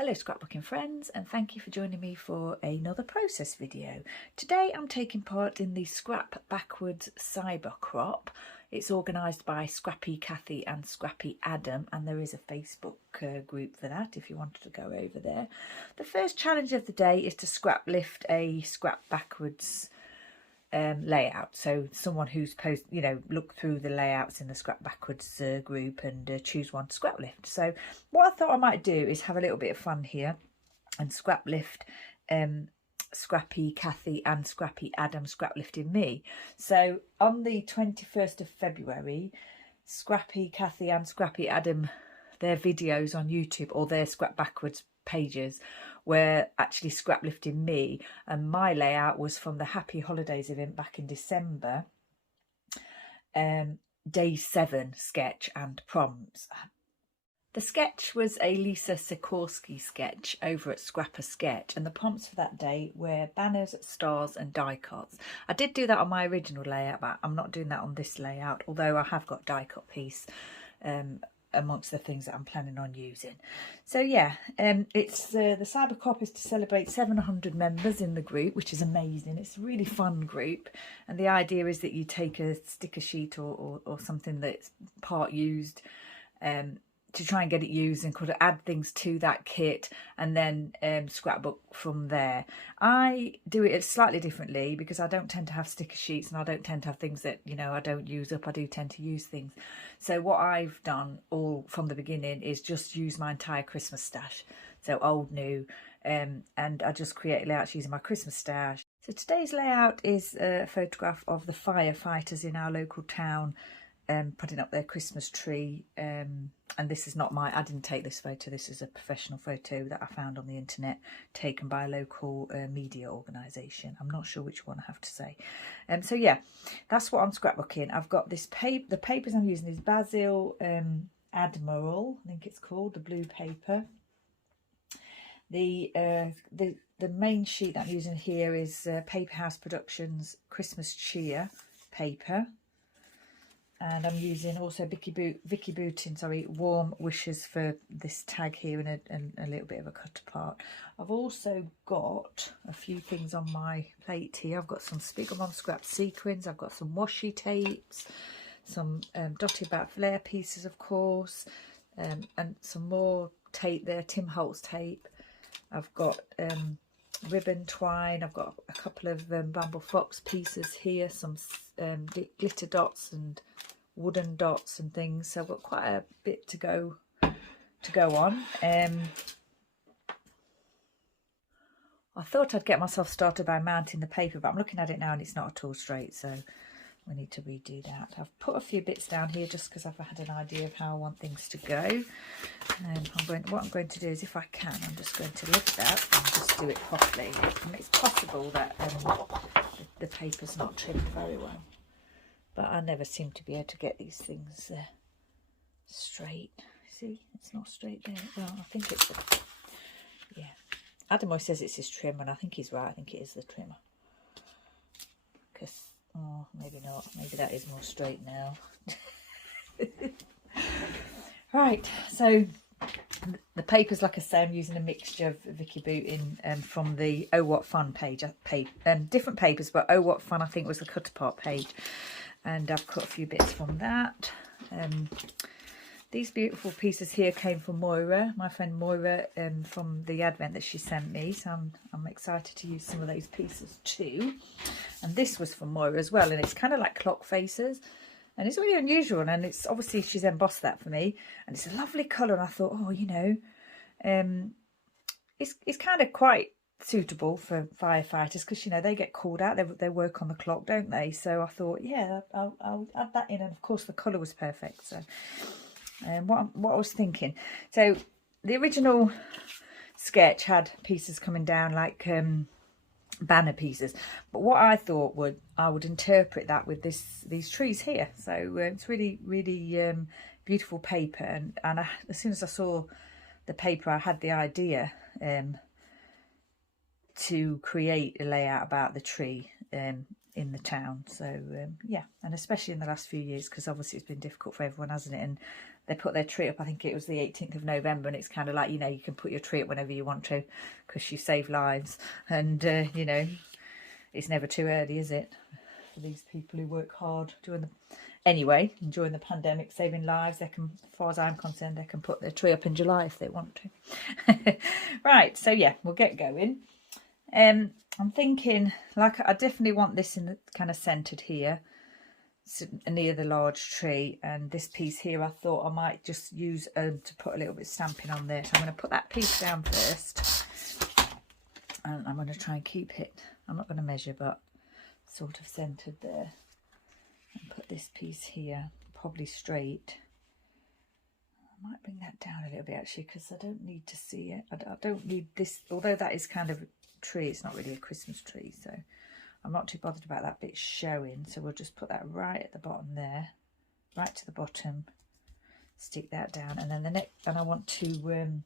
Hello scrapbooking friends, and thank you for joining me for another process video. Today I'm taking part in the Scrap Backwards cybercrop. It's organised by ScrappyKathy and ScrappyAdam, and there is a Facebook group for that if you wanted to go over there. The first challenge of the day is to scrap lift a scrap backwards layout. So someone who's look through the layouts in the Scrap Backwards group and choose one to scrap lift. So what I thought I might do is have a little bit of fun here and scrap lift ScrappyKathy and ScrappyAdam scrap lifting me. So on the 21st of February, ScrappyKathy and ScrappyAdam, their videos on YouTube or their Scrap Backwards pages were actually scrap lifting me, and my layout was from the Happy Holidays event back in December, day 7 sketch and prompts. The sketch was a Lisa Sikorski sketch over at Scrapper Sketch, and the prompts for that day were banners, stars and die cuts. I did do that on my original layout, but I'm not doing that on this layout, although I have got die cut piece amongst the things that I'm planning on using. So yeah, it's the cybercrop is to celebrate 700 members in the group, which is amazing. It's a really fun group, and the idea is that you take a sticker sheet or something that's part used to try and get it used and could add things to that kit and then scrapbook from there. I do it slightly differently because I don't tend to have sticker sheets and I don't tend to have things that, I don't use up. I do tend to use things. So what I've done all from the beginning is just use my entire Christmas stash. So old, new, and I just create layouts using my Christmas stash. So today's layout is a photograph of the firefighters in our local town putting up their Christmas tree, and this is not I didn't take this photo, this is a professional photo that I found on the internet taken by a local media organisation. I'm not sure which one I have to say. So yeah, that's what I'm scrapbooking. I've got this the papers I'm using is Basil Admiral, I think it's called, the blue paper. The main sheet that I'm using here is Paper House Productions Christmas Cheer paper. And I'm using also Vicky Bootin, Warm Wishes for this tag here and a little bit of a cut apart. I've also got a few things on my plate here. I've got some Spiegelman scrap sequins. I've got some washi tapes, some dotted about flare pieces, of course, and some more tape there, Tim Holtz tape. I've got ribbon twine. I've got a couple of Bumble Fox pieces here, some glitter dots and wooden dots and things. So I've got quite a bit to go on. I thought I'd get myself started by mounting the paper, but I'm looking at it now and it's not at all straight, so we need to redo that. I've put a few bits down here just because I've had an idea of how I want things to go. What I'm going to do is, if I can, I'm just going to lift that and just do it properly. And it's possible that the paper's not trimmed very well, but I never seem to be able to get these things straight. See, it's not straight there. Well, I think it's yeah. Adam always says it's his trim, and I think he's right. I think it is the trimmer. Because, oh, maybe not. Maybe that is more straight now. Right, so the papers, like I say, I'm using a mixture of Vicky Bootin from the Oh What Fun page. Different papers, but Oh What Fun I think was the cut apart page. And I've cut a few bits from that. These beautiful pieces here came from Moira, my friend Moira, from the advent that she sent me. So I'm excited to use some of those pieces too. And this was from Moira as well, and it's kind of like clock faces. And it's really unusual, and it's obviously she's embossed that for me. And it's a lovely colour, and I thought, oh, it's kind of quite suitable for firefighters because they get called out, they work on the clock, don't they? So I thought, yeah, I'll add that in, and of course the colour was perfect. So what I was thinking, so the original sketch had pieces coming down like banner pieces, but what I thought I would interpret that with these trees here. So it's really beautiful paper, and as soon as I saw the paper I had the idea to create a layout about the tree in the town. So yeah, and especially in the last few years, because obviously it's been difficult for everyone, hasn't it? And they put their tree up, I think it was the 18th of November, and it's kind of like, you know, you can put your tree up whenever you want to because you save lives. And, you know, it's never too early, is it? For these people who work hard during the... Anyway, during the pandemic, saving lives, they can, as far as I'm concerned, they can put their tree up in July if they want to. Right, so yeah, we'll get going. I'm thinking, like, I definitely want this in the kind of centred here, near the large tree, and this piece here I thought I might just use to put a little bit of stamping on there. So I'm going to put that piece down first, and I'm going to try and keep it, I'm not going to measure, but sort of centred there. And put this piece here probably straight. I might bring that down a little bit actually, because I don't need to see it. I don't need this, although that is kind of a tree, it's not really a Christmas tree, so I'm not too bothered about that bit showing. So we'll just put that right at the bottom there, right to the bottom, stick that down, and then the next, and I want to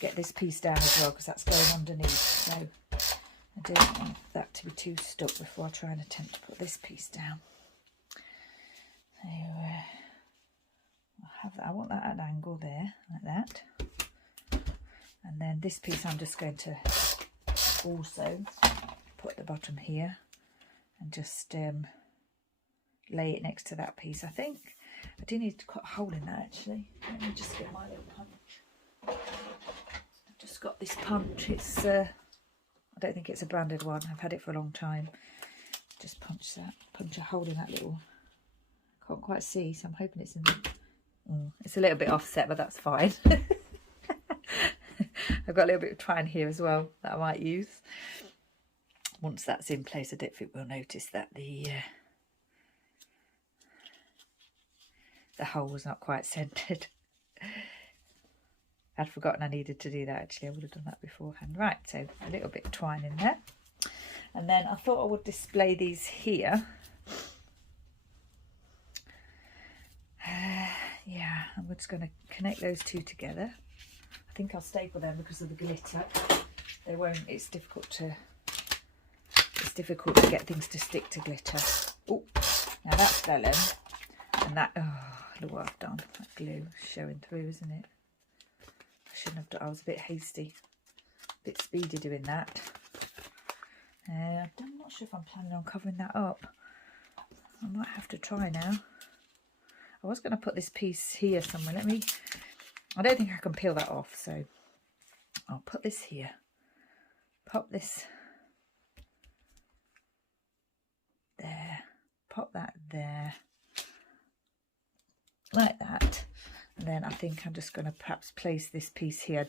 get this piece down as well because that's going underneath, so I don't want that to be too stuck before I try and attempt to put this piece down. So I'll have that, I want that at an angle there, like that. And then this piece I'm just going to also put at the bottom here and just lay it next to that piece. I think I do need to cut a hole in that actually. Let me just get my little punch. I've just got this punch. It's I don't think it's a branded one. I've had it for a long time. Just punch a hole in that little. Can't quite see, so I'm hoping it's in the... it's a little bit offset, but that's fine. I've got a little bit of twine here as well that I might use. Once that's in place, I don't think we'll notice that the hole was not quite centred. I'd forgotten I needed to do that actually. I would have done that beforehand. Right, so a little bit of twine in there. And then I thought I would display these here. Yeah, I'm just going to connect those two together. I think I'll staple them because of the glitter. They won't, it's difficult to get things to stick to glitter. Oh, now that's vellum, and that, oh, look what I've done. That glue is showing through, isn't it? I shouldn't have done, I was a bit hasty, a bit speedy doing that. I'm not sure if I'm planning on covering that up. I might have to try now. I was going to put this piece here somewhere. I don't think I can peel that off, so I'll put this here. Pop this there. Pop that there. Like that. And then I think I'm just going to perhaps place this piece here.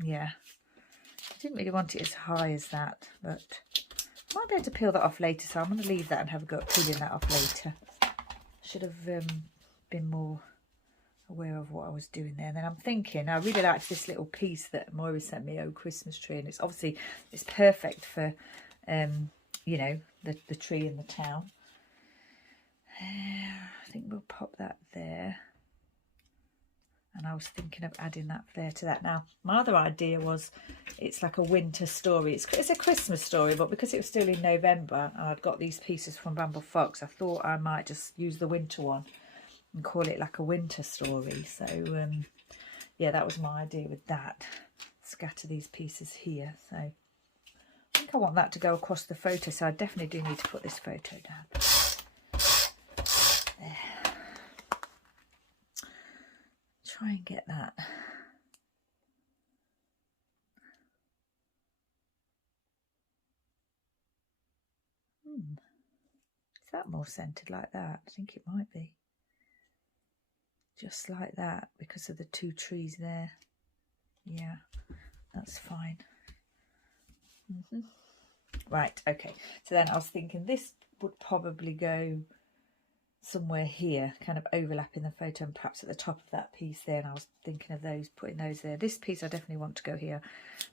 Yeah. I didn't really want it as high as that, but I might be able to peel that off later, so I'm going to leave that and have a go at peeling that off later. Should have... been more aware of what I was doing there. And then I'm thinking, I really liked this little piece that Moira sent me, Oh Christmas Tree, and it's obviously, it's perfect for you know, the tree in the town. I think we'll pop that there, and I was thinking of adding that there to that. Now my other idea was, it's like a winter story, it's a Christmas story, but because it was still in November and I'd got these pieces from Bramble Fox, I thought I might just use the winter one and call it like a winter story. So yeah, that was my idea with that. Scatter these pieces here. So I think I want that to go across the photo, so I definitely do need to put this photo down there. Try and get that. Is that more centered like that? I think it might be. Just like that, because of the two trees there. Yeah, that's fine. Right, okay. So then I was thinking this would probably go somewhere here, kind of overlapping the photo, and perhaps at the top of that piece there. And I was thinking of those, putting those there. This piece I definitely want to go here.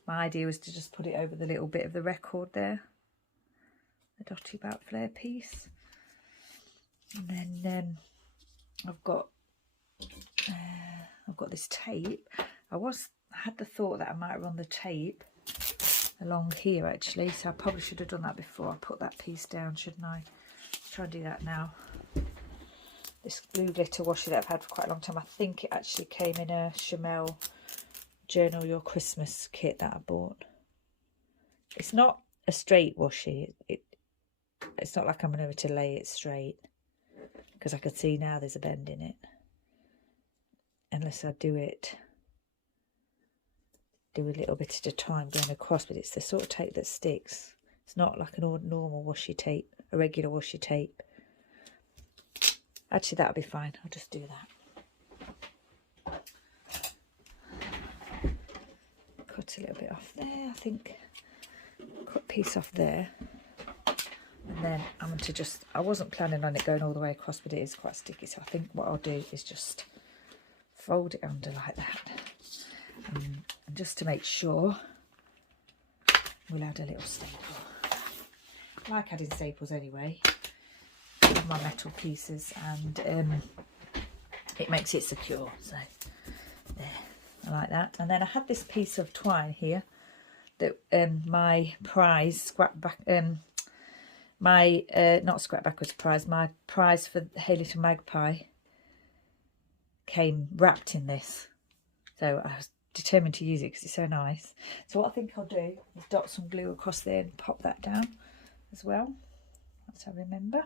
My idea was to just put it over the little bit of the record there, the Dotty About Flair piece. And then I've got this tape. I had the thought that I might run the tape along here actually, so I probably should have done that before I put that piece down, shouldn't I? Try and do that now. this glue glitter washi that I've had for quite a long time. I think it actually came in a Chamel Journal Your Christmas kit that I bought. It's not a straight washi. It's not like I'm going to lay it straight, because I can see now there's a bend in it. Unless I do a little bit at a time going across, but it's the sort of tape that sticks. It's not like an normal washi tape, a regular washi tape. Actually, that'll be fine. I'll just do that. Cut a little bit off there, I think. Cut a piece off there. And then I'm going to just, I wasn't planning on it going all the way across, but it is quite sticky. So I think what I'll do is just fold it under like that. And just to make sure, we'll add a little staple. I like adding staples anyway. My metal pieces, and it makes it secure. So there, I like that. And then I had this piece of twine here that my prize not scrap backwards prize, my prize for Hey Little Magpie came wrapped in this, so I was determined to use it because it's so nice. So what I think I'll do is dot some glue across there and pop that down as well, as I remember.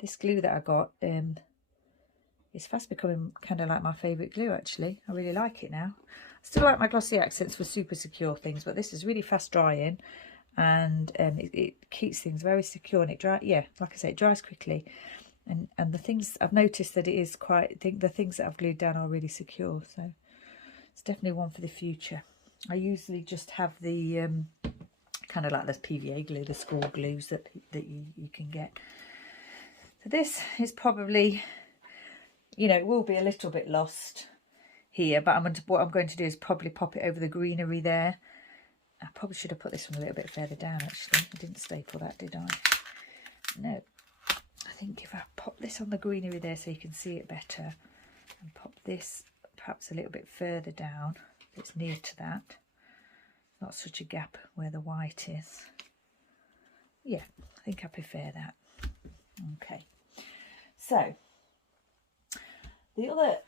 This glue that I got is fast becoming kind of like my favourite glue, actually. I really like it now. I still like my glossy accents for super secure things, but this is really fast drying, and it keeps things very secure, and it dries, yeah, like I say, it dries quickly. And the things, I've noticed that it is quite, the things that I've glued down are really secure, so it's definitely one for the future. I usually just have the kind of like this PVA glue, the school glues that you can get. So this is probably, you know, it will be a little bit lost here, but what I'm going to do is probably pop it over the greenery there. I probably should have put this one a little bit further down, actually. I didn't staple that, did I? No. I think if I pop this on the greenery there so you can see it better, and pop this perhaps a little bit further down, it's near to that. Not such a gap where the white is. Yeah, I think I prefer that. Okay. So, the other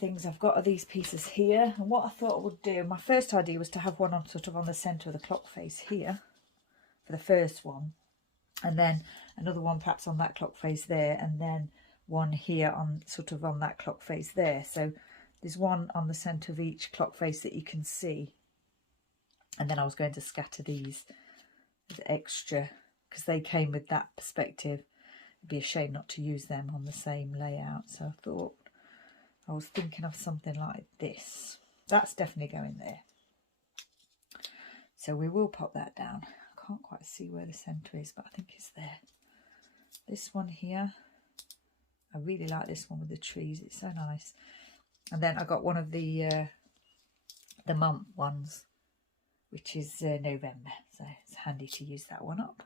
things I've got are these pieces here, and what I thought I would do, my first idea was to have one on sort of on the centre of the clock face here for the first one, and then another one perhaps on that clock face there, and then one here on sort of on that clock face there. So there's one on the centre of each clock face that you can see, and then I was going to scatter these as extra because they came with that perspective. It'd be a shame not to use them on the same layout, so I thought, I was thinking of something like this. That's definitely going there. So we will pop that down. I can't quite see where the centre is, but I think it's there. This one here, I really like this one with the trees. It's so nice. And then I got one of the month ones, which is November. So it's handy to use that one up.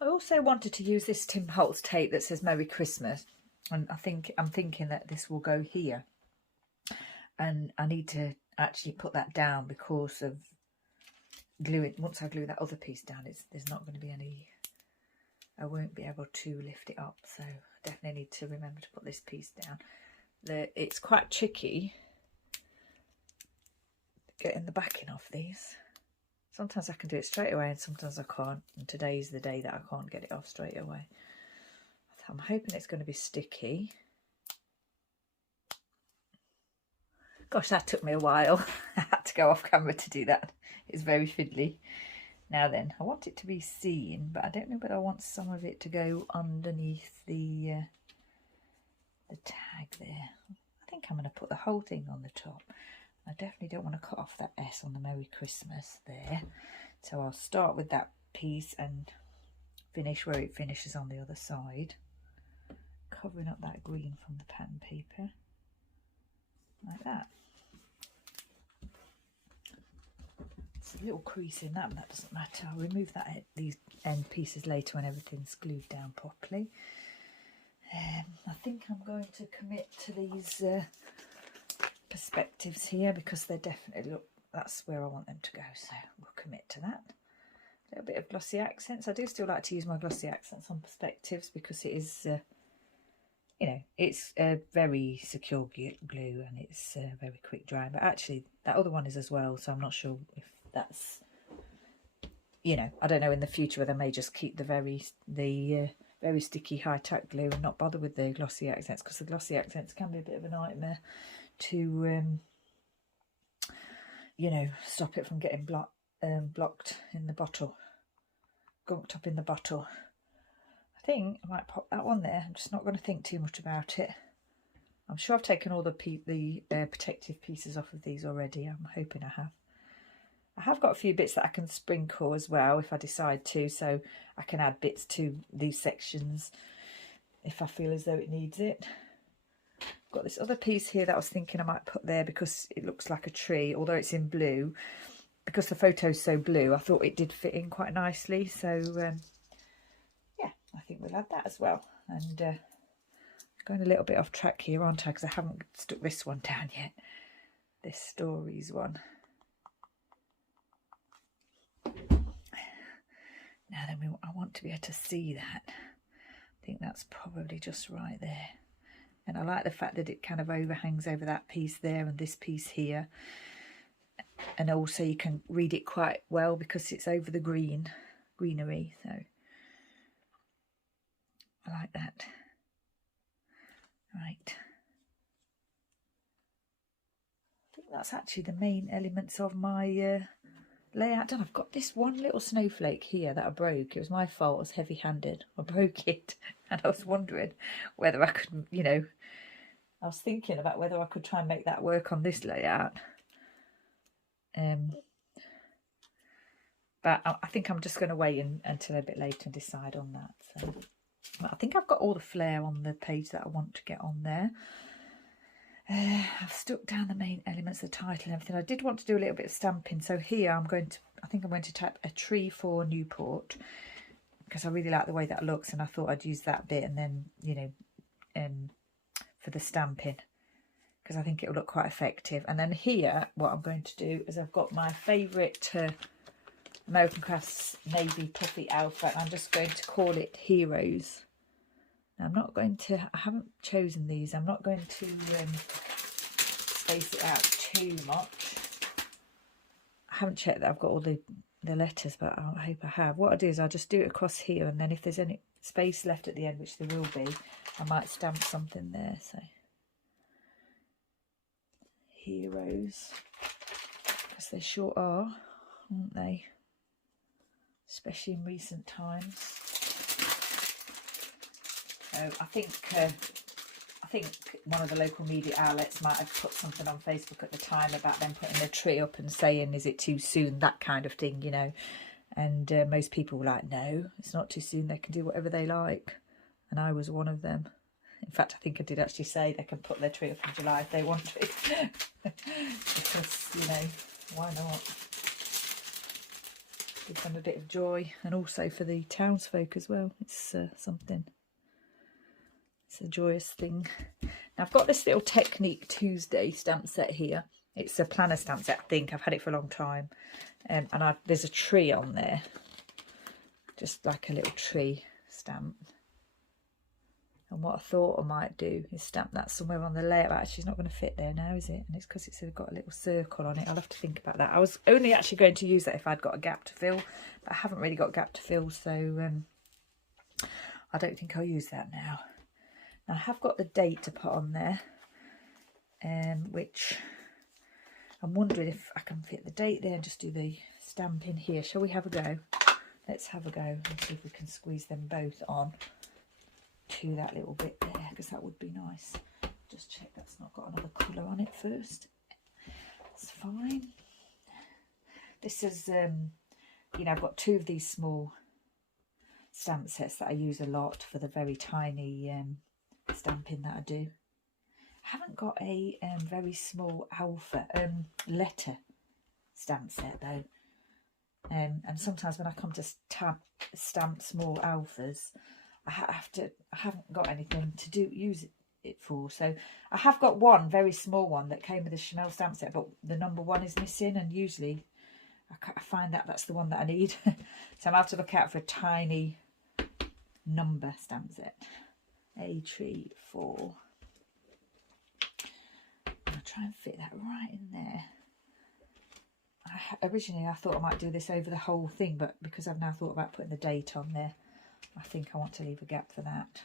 I also wanted to use this Tim Holtz tape that says Merry Christmas, and I'm thinking that this will go here, and I need to actually put that down because of gluing. Once I glue that other piece down, there's not going to be any, I won't be able to lift it up, so I definitely need to remember to put this piece down. It's quite tricky getting the backing off these. Sometimes I can do it straight away and sometimes I can't. And today's the day that I can't get it off straight away. I'm hoping it's going to be sticky. Gosh, that took me a while. I had to go off camera to do that. It's very fiddly. Now then, I want it to be seen, but I don't know whether I want some of it to go underneath the tag there. I think I'm going to put the whole thing on the top. I definitely don't want to cut off that S on the Merry Christmas there. So I'll start with that piece and finish where it finishes on the other side. Covering up that green from the pattern paper. Like that. There's a little crease in that, but that doesn't matter. I'll remove these end pieces later when everything's glued down properly. I think I'm going to commit to these perspectives here because they definitely look that's where I want them to go, so we'll commit to that. A little bit of glossy accents. I do still like to use my glossy accents on perspectives because it is, you know, it's a very secure glue and it's very quick drying. But actually, that other one is as well, so I'm not sure if that's, you know, I don't know in the future whether I may just keep the very sticky high-tack glue and not bother with the glossy accents, because the glossy accents can be a bit of a nightmare to, you know, stop it from getting blocked in the bottle, gunked up in the bottle. I think I might pop that one there. I'm just not going to think too much about it. I'm sure I've taken all the protective pieces off of these already. I'm hoping I have. I have got a few bits that I can sprinkle as well if I decide to, so I can add bits to these sections if I feel as though it needs it. I've got this other piece here that I was thinking I might put there because it looks like a tree, although it's in blue. Because the photo's so blue, I thought it did fit in quite nicely, so yeah, I think we'll add that as well. And going a little bit off track here, aren't I, because I haven't stuck this one down yet, this stories one. Now then, I want to be able to see that. I think that's probably just right there. And I like the fact that it kind of overhangs over that piece there and this piece here. And also you can read it quite well because it's over the greenery. So I like that. Right. I think that's actually the main elements of my layout done. I've got this one little snowflake here that I broke. It was my fault. I was heavy-handed. I broke it, and I was wondering whether I could, you know, I was thinking about whether I could try and make that work on this layout. But I think I'm just going to wait until a bit later and decide on that. So I think I've got all the flair on the page that I want to get on there. I've stuck down the main elements, the title and everything. I did want to do a little bit of stamping, so here I think I'm going to type a tree for Newport because I really like the way that looks, and I thought I'd use that bit and then, you know, for the stamping, because I think it'll look quite effective. And then here what I'm going to do is I've got my favourite American Crafts Navy Puffy Alpha, and I'm just going to call it Heroes. Now, I haven't chosen these. I'm not going to space it out too much. I haven't checked that I've got all the letters, but I hope I have. What I'll do is I'll just do it across here, and then if there's any space left at the end, which there will be, I might stamp something there. So Heroes, because they sure are, aren't they? Especially in recent times. I think one of the local media outlets might have put something on Facebook at the time about them putting a tree up and saying, is it too soon, that kind of thing, you know. And most people were like, no, it's not too soon, they can do whatever they like. And I was one of them. In fact, I think I did actually say they can put their tree up in July if they want to. Because, you know, why not? Give them a bit of joy, and also for the townsfolk as well. It's something. It's a joyous thing. Now I've got this little Technique Tuesday stamp set here. It's a planner stamp set, I think. I've had it for a long time. And there's a tree on there. Just like a little tree stamp. And what I thought I might do is stamp that somewhere on the layout. Actually, it's not going to fit there now, is it? And it's because it's got a little circle on it. I'll have to think about that. I was only actually going to use that if I'd got a gap to fill. But I haven't really got a gap to fill, so I don't think I'll use that now. Now, I have got the date to put on there, which I'm wondering if I can fit the date there and just do the stamp in here. Shall we have a go? Let's have a go and see if we can squeeze them both on to that little bit there, because that would be nice. Just check that's not got another colour on it first. It's fine. This is, you know, I've got two of these small stamp sets that I use a lot for the very tiny stamping that I do. I haven't got a very small alpha letter stamp set though, and sometimes when I come to stamp small alphas, I haven't got anything to use it for. So I have got one very small one that came with a Chanel stamp set, but the number 1 is missing, and usually I find that that's the one that I need. So I'm going to have to look out for a tiny number stamp set. A34. I'll try and fit that right in there. Originally I thought I might do this over the whole thing, but because I've now thought about putting the date on there, I think I want to leave a gap for that.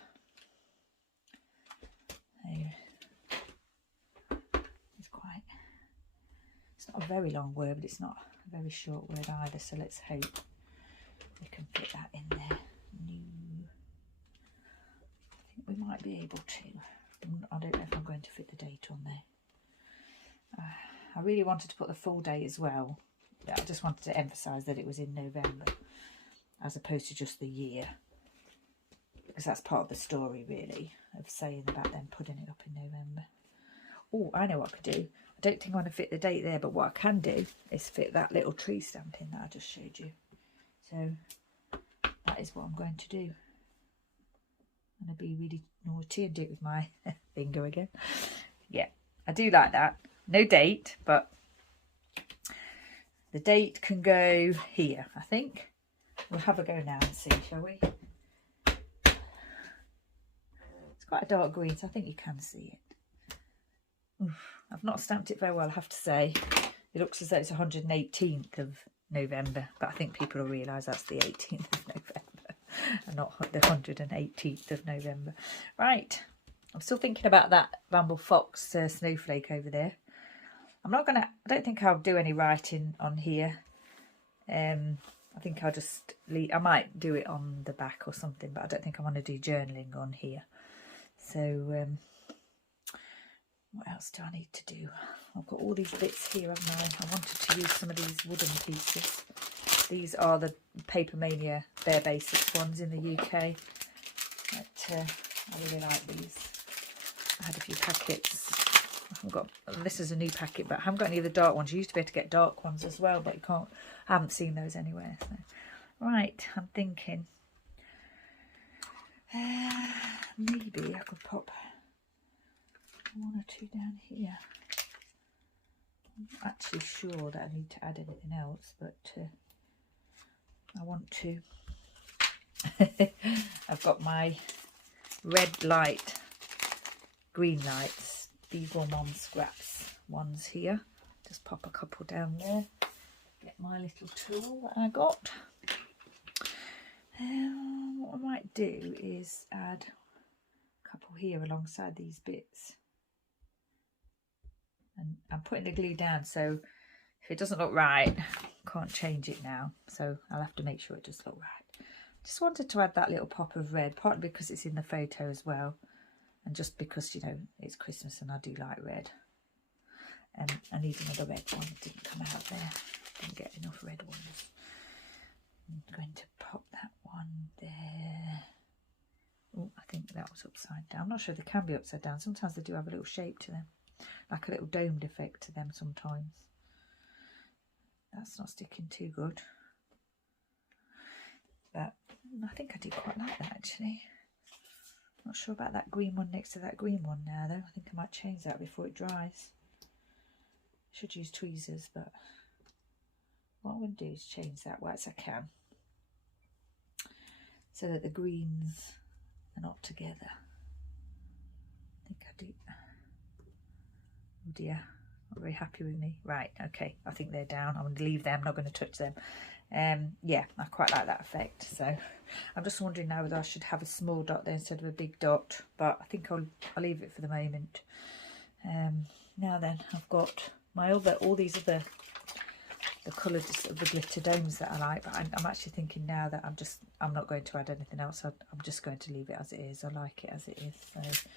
It's not a very long word, but it's not a very short word either, so let's hope we can fit that in there. New. I think we might be able to. I don't know if I'm going to fit the date on there. I really wanted to put the full date as well. I just wanted to emphasise that it was in November as opposed to just the year, because that's part of the story really, of saying about them putting it up in November. Oh, I know what I could do. I don't think I want to fit the date there, but what I can do is fit that little tree stamp in that I just showed you. So that is what I'm going to do. I'm going to be really naughty and do it with my finger again. Yeah, I do like that. No date, but the date can go here, I think. We'll have a go now and see, shall we? It's quite a dark green, so I think you can see it. Oof, I've not stamped it very well, I have to say. It looks as though it's 118th of November, but I think people will realise that's the 18th of November and not the 118th of November. Right, I'm still thinking about that Bramble Fox snowflake over there. I don't think I'll do any writing on here. I think I'll just leave, I might do it on the back or something, but I don't think I want to do journaling on here. So what else do I need to do? I've got all these bits here, haven't I? I wanted to use some of these wooden pieces. These are the Paper Mania Bare Basics ones in the UK. But I really like these. I had a few packets. I haven't got, this is a new packet, but I haven't got any of the dark ones. You used to be able to get dark ones as well, but you can't. I haven't seen those anywhere. So. Right, I'm thinking maybe I could pop 1 or 2 down here. I'm not actually sure that I need to add anything else, but I want to. I've got my red light, green lights. These are non-scraps ones here. Just pop a couple down there. Get my little tool that I got. What I might do is add a couple here alongside these bits. And I'm putting the glue down, so if it doesn't look right, can't change it now. So I'll have to make sure it does look right. Just wanted to add that little pop of red, partly because it's in the photo as well. And just because, you know, it's Christmas and I do like red. I need another red one. It didn't come out there. Didn't get enough red ones. I'm going to pop that one there. Oh, I think that was upside down. I'm not sure they can be upside down. Sometimes they do have a little shape to them. Like a little domed effect to them sometimes. That's not sticking too good. But I think I do quite like that actually. Not sure about that green one next to that green one now though. I think I might change that before it dries. Should use tweezers, but what I'm going to do is change that whilst I can, so that the greens are not together. I think I do. Oh dear, not very happy with me. Right, okay, I think they're down. I'm going to leave them, not going to touch them. Yeah, I quite like that effect. So I'm just wondering now whether I should have a small dot there instead of a big dot, but I think I'll leave it for the moment. Now then, I've got my all these other the coloured the glitter domes that I like, but I'm actually thinking now that I'm not going to add anything else. I'm just going to leave it as it is. I like it as it is, so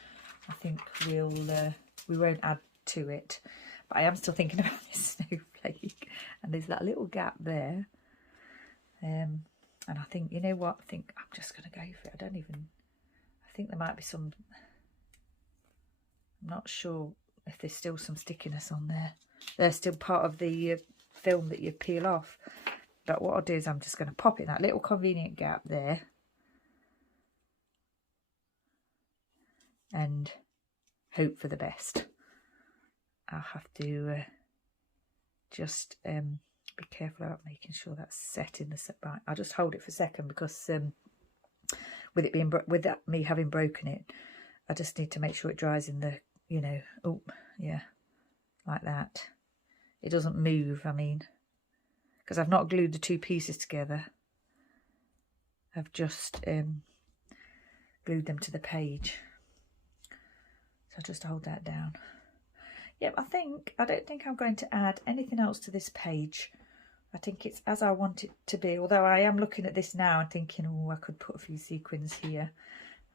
I think we won't add to it. But I am still thinking about this snowflake, and there's that little gap there. And I think, you know what, I think I'm just going to go for it. I think there might be some, I'm not sure if there's still some stickiness on there. They're still part of the film that you peel off. But what I'll do is I'm just going to pop it in that little convenient gap there. And hope for the best. I'll have to just be careful about making sure that's set in the set. Right, I'll just hold it for a second because with it being me having broken it, I just need to make sure it dries in the, you know, oh yeah, like that. It doesn't move, I mean, because I've not glued the two pieces together. I've just glued them to the page. So I'll just hold that down. Yep, I don't think I'm going to add anything else to this page. I think it's as I want it to be, although I am looking at this now and thinking, oh, I could put a few sequins here,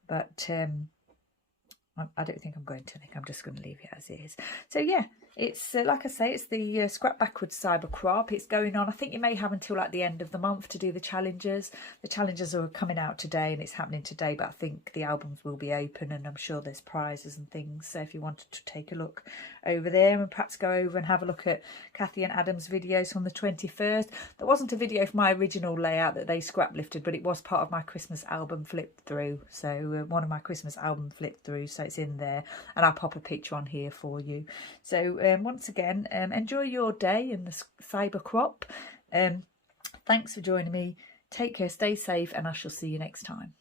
but I don't think I'm going to. I think I'm just going to leave it as is. So yeah, it's like I say, it's the Scrap Backwards Cyber Crop. It's going on. I think you may have until like the end of the month to do the challenges. The challenges are coming out today and it's happening today, but I think the albums will be open and I'm sure there's prizes and things. So if you wanted to take a look over there and perhaps go over and have a look at Kathy and Adam's videos from the 21st. There wasn't a video for my original layout that they scrap lifted, but it was part of my Christmas album flip through. So one of my Christmas album flip through, so it's in there, and I'll pop a picture on here for you. So once again, enjoy your day in the cyber crop. Thanks for joining me. Take care, stay safe, and I shall see you next time.